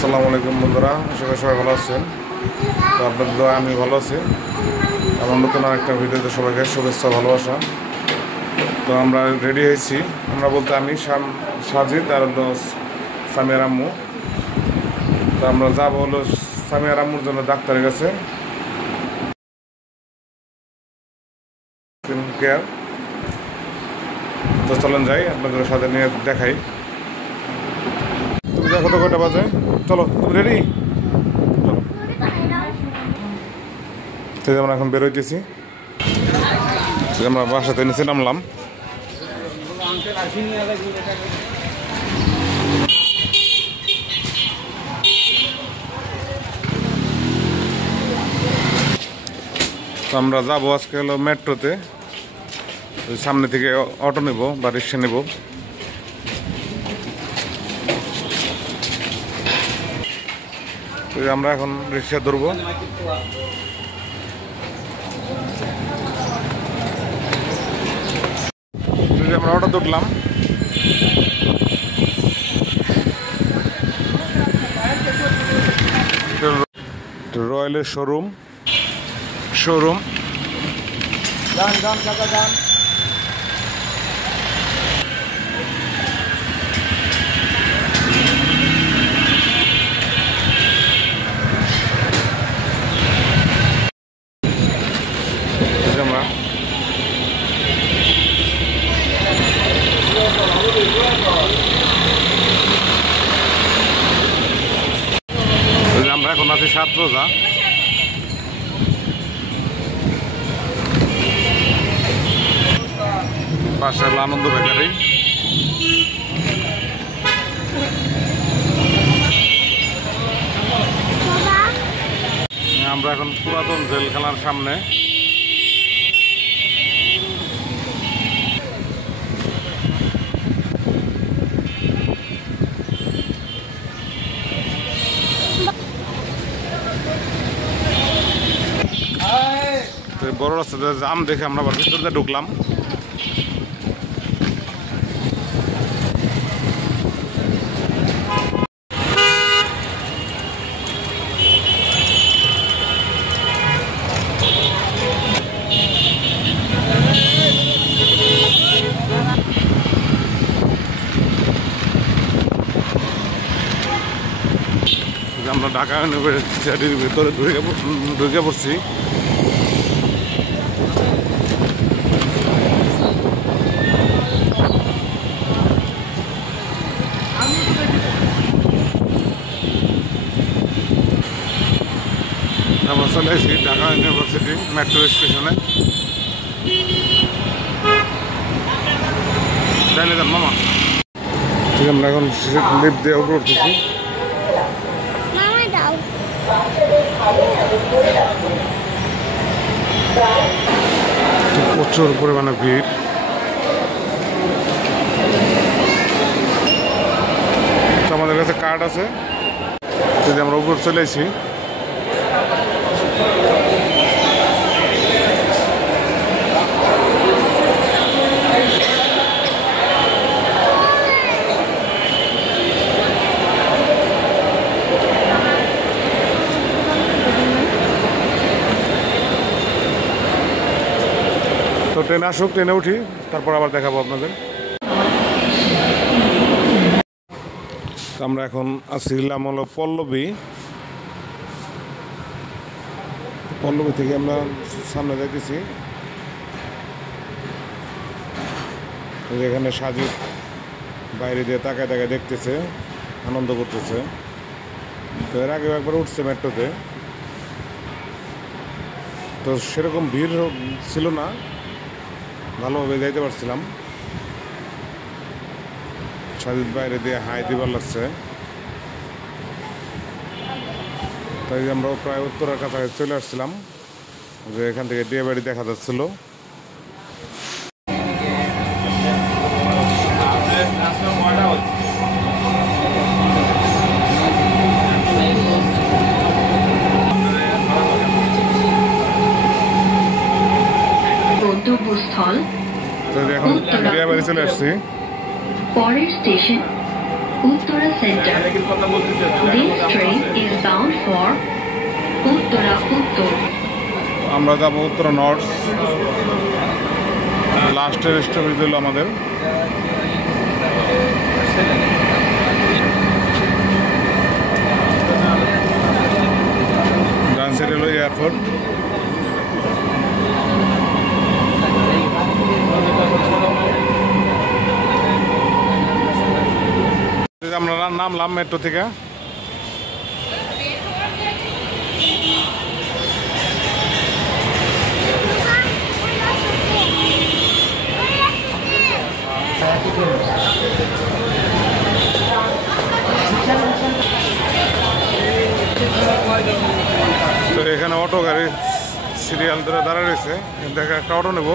আসসালামু আলাইকুম বন্ধুরা, আশা করি সবাই ভালো আছেন। তো আপনাদের দোয়া আমি ভালো আছি। আমার নতুন আরেকটা ভিডিওতে সবাইকে শুভেচ্ছা ভালোবাসা। তো আমরা রেডি হয়েছি, আমরা বলতে আমি সাজিদ আর হলো সামিয়ার আম্মু। তো আমরা যাবো হলো সামিয়ার আম্মুর জন্য ডাক্তারের কাছে, কেয়ার। তো চলেন যাই, আপনাদের সাথে নিয়ে দেখাই। তুমি দেখো তো কয়টা বাজে, চলো তুমি রেডি, চলো। সেই আমরা এখন বেরোইতেছি, আমরা বাসাতে নিচে নামলাম। তো আমরা যাবো আজকে হলো মেট্রোতে, ওই সামনে থেকে অটো নেব বা রিক্সা নেব। আমরা এখন রিক্সা ধরবো। আমরা অটো উঠলাম, রয়্যালের শোরুম। আমরা এখন আছি সাতরোজা। পাশে হলো আনন্দ বেকারি। আমরা এখন পুরাতন জেলখানার সামনে। বড় রাস্তাতে জাম দেখে আমরা ভিতরে ঢুকলাম। আমরা ঢাকা ইউনিভার্সিটির ভিতরে ঢুকে পড়ছি। আমরা চলে এসেছি ঢাকা ইউনিভার্সিটি মেট্রো স্টেশনে। চাইলে যান মামা। ঠিক আমরা এখন লিফট দিয়ে উপরে উঠতেছি। প্রচুর পরিমাণে ভিড়। আমাদের কাছে কার্ড আছে, যদি আমরা উপর চলে এসেছি। তো ট্রেনে আসুক, ট্রেনে উঠি, তারপর আবার দেখাবো আপনাদের। আমরা এখন আসছিলাম হলো পল্লবী থেকে আমরা সামনে যাইতেছি। এখানে সাজিদ বাইরে দিয়ে তাকায় দেখতেছে, আনন্দ করতেছে। তো এর আগেও একবার উঠছে মেট্রোতে, তো সেরকম ভিড় ছিল না, ভালোভাবে যাইতে পারছিলাম। সাজিদ বাইরে দিয়ে হাই দিবার লাগছে। তাই আমরা প্রায় উত্তরের কাছাকাছি চলে আসছিলাম, যে এখান থেকে ডিয়ে বাড়ি দেখা যাচ্ছিল। গন্তব্যস্থল এখন ডিয়ে বাড়ি চলে আসছি। পরের station Uttara Center. This train is bound for Uttara Uttar. আমরা যাব উত্তরা নর্থ। লাস্টের স্টপেজ হলো আমাদের ডান সাইডে হলো এয়ারপোর্ট। আমরা নামলাম মেট্রো থেকে। তো এখানে অটো গাড়ি সিরিয়াল ধরে দাঁড়ায় রয়েছে, দেখে একটা অটো নেবো।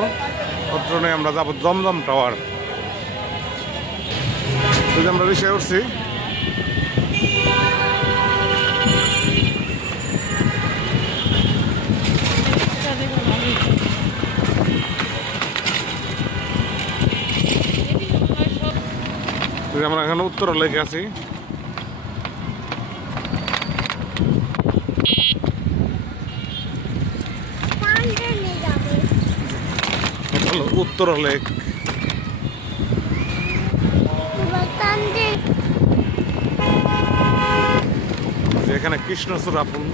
অটো নিয়ে আমরা যাবো জমজম টাওয়ার। যদি আমরা রিক্সায় উঠছি, আমরা এখানে উত্তরা লেকে আছি। উত্তরা লেক, এখানে কৃষ্ণচূড়া ফুল।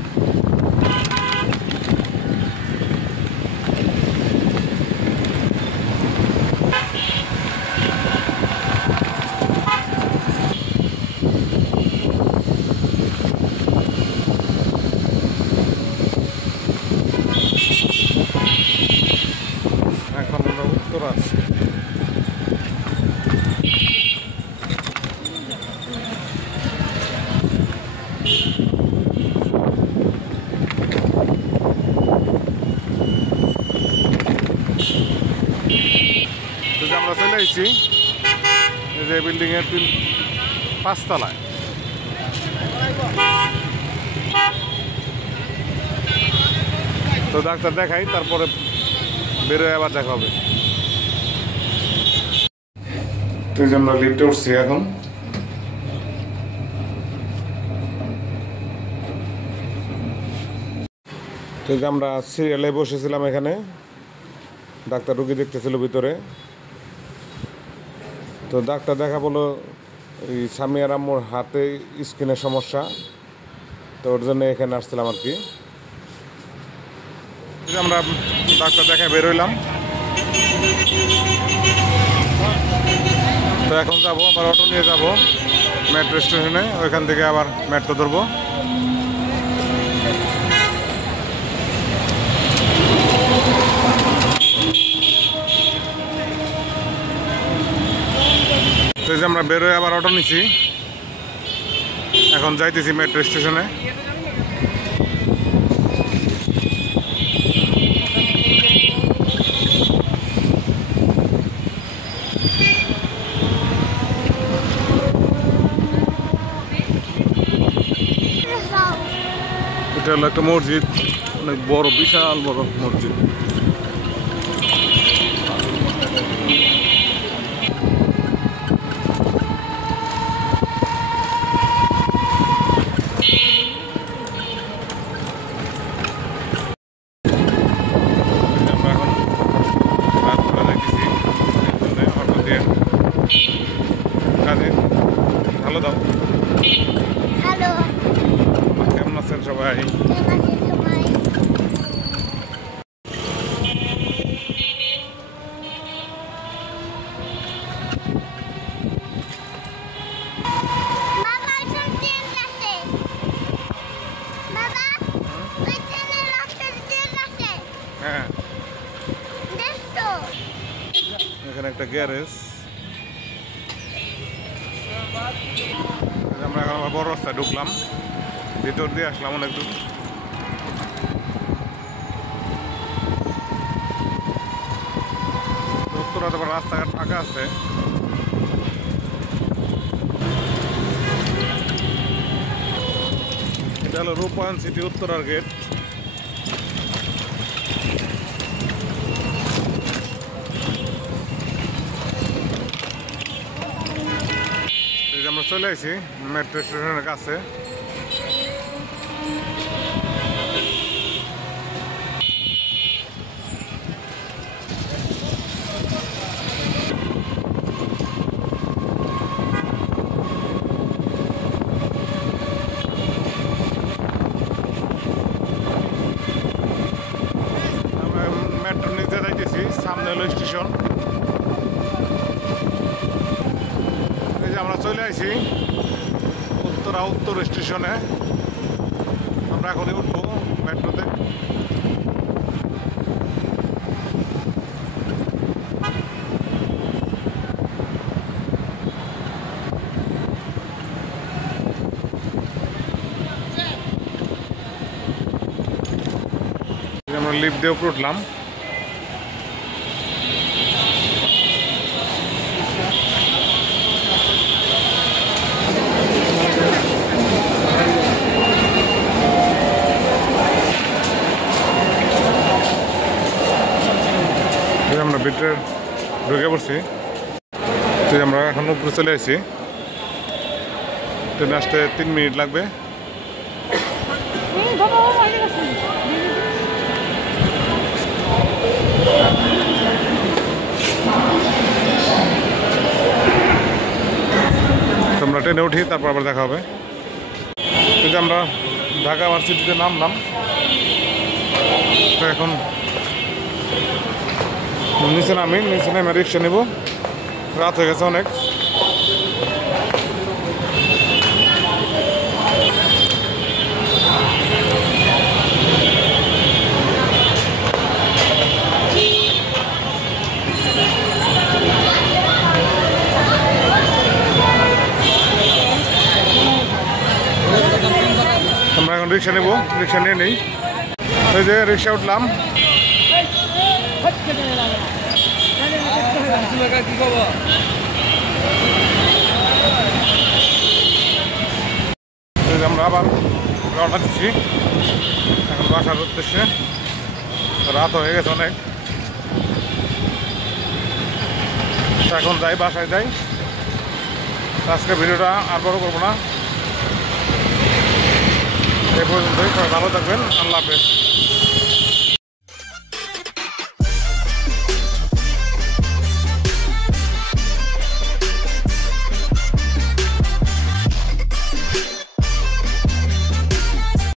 এখন আমরা উত্তরা আছি। আমরা চলে এসেছি এই যে বিল্ডিং এর 5 তলায়। তো ডাক্তার দেখাই, তারপরে বেরোয় আবার দেখা হবে। তো আমরা লিফটে উঠছি এখন। তো আমরা সিরিয়ালে বসেছিলাম এখানে, ডাক্তার রুগী দেখতেছিল ভিতরে। তো ডাক্তার দেখা বলো এই সামিয়ার আম্মুর হাতে স্কিনের সমস্যা, তো ওর জন্য এখানে আসছিলাম আর কি। আমরা ডাক্তার দেখায় বেরোইলাম। তো এখন যাবো আবার অটো নিয়ে যাবো মেট্রো স্টেশনে, ওইখান থেকে আবার মেট্রো ধরবো। তো যে আমরা বেরোয় আবার অটো নিছি, এখন যাইতেছি মেট্রো স্টেশনে। এটা হলো একটা মসজিদ, অনেক বড়, বিশাল বড় মসজিদ। ভালো দাও। হ্যালো, কেমন আছেন সবাই? হ্যাঁ, এখানে একটা গ্যারেজ। আমরা এখন আবার বড় রাস্তায় ঢুকলাম, ভিতর দিয়ে আসলাম অনেক দূর। উত্তরাতে আবার রাস্তাঘাট ফাঁকা আছে। এটা হলো রূপায়ণ সিটি উত্তরার গেট। আমরা চলে আসি মেট্রো স্টেশনের কাছে। আমরা মেট্রো নিতে যাইতেছি, সামনে হলো স্টেশন। এই যে আমরা চলে আসি উত্তর স্টেশনে। আমরা এখনই উঠবো মেট্রোতে। আমরা লিফট দিয়ে উপরে উঠলাম। আমরা ভিতরে ঢুকে পড়ছি। আমরা এখন উপরে চলে আসছি। ট্রেনে আসতে 3 মিনিট লাগবে। আমরা ট্রেনে উঠি, তারপর আবার দেখা হবে। যদি আমরা ঢাকা ভার্সিটিতে নামলাম, তো এখন নিচে নামে রিক্সা নেব। রাত হয়ে গেছে অনেক। আমরা এখন রিক্সা নেব, রিক্সা নিয়ে নেই। ওই যে রিক্সা উঠলাম। আমরা আবার রওনা দিচ্ছি এখন বাসার উদ্দেশ্যে। রাত হয়ে গেছে অনেক। এখন যাই, বাসায় যাই। আজকে ভিডিওটা আর বড় করবো না, এই পর্যন্তই। ভালো থাকবেন। আল্লাহ হাফেজ।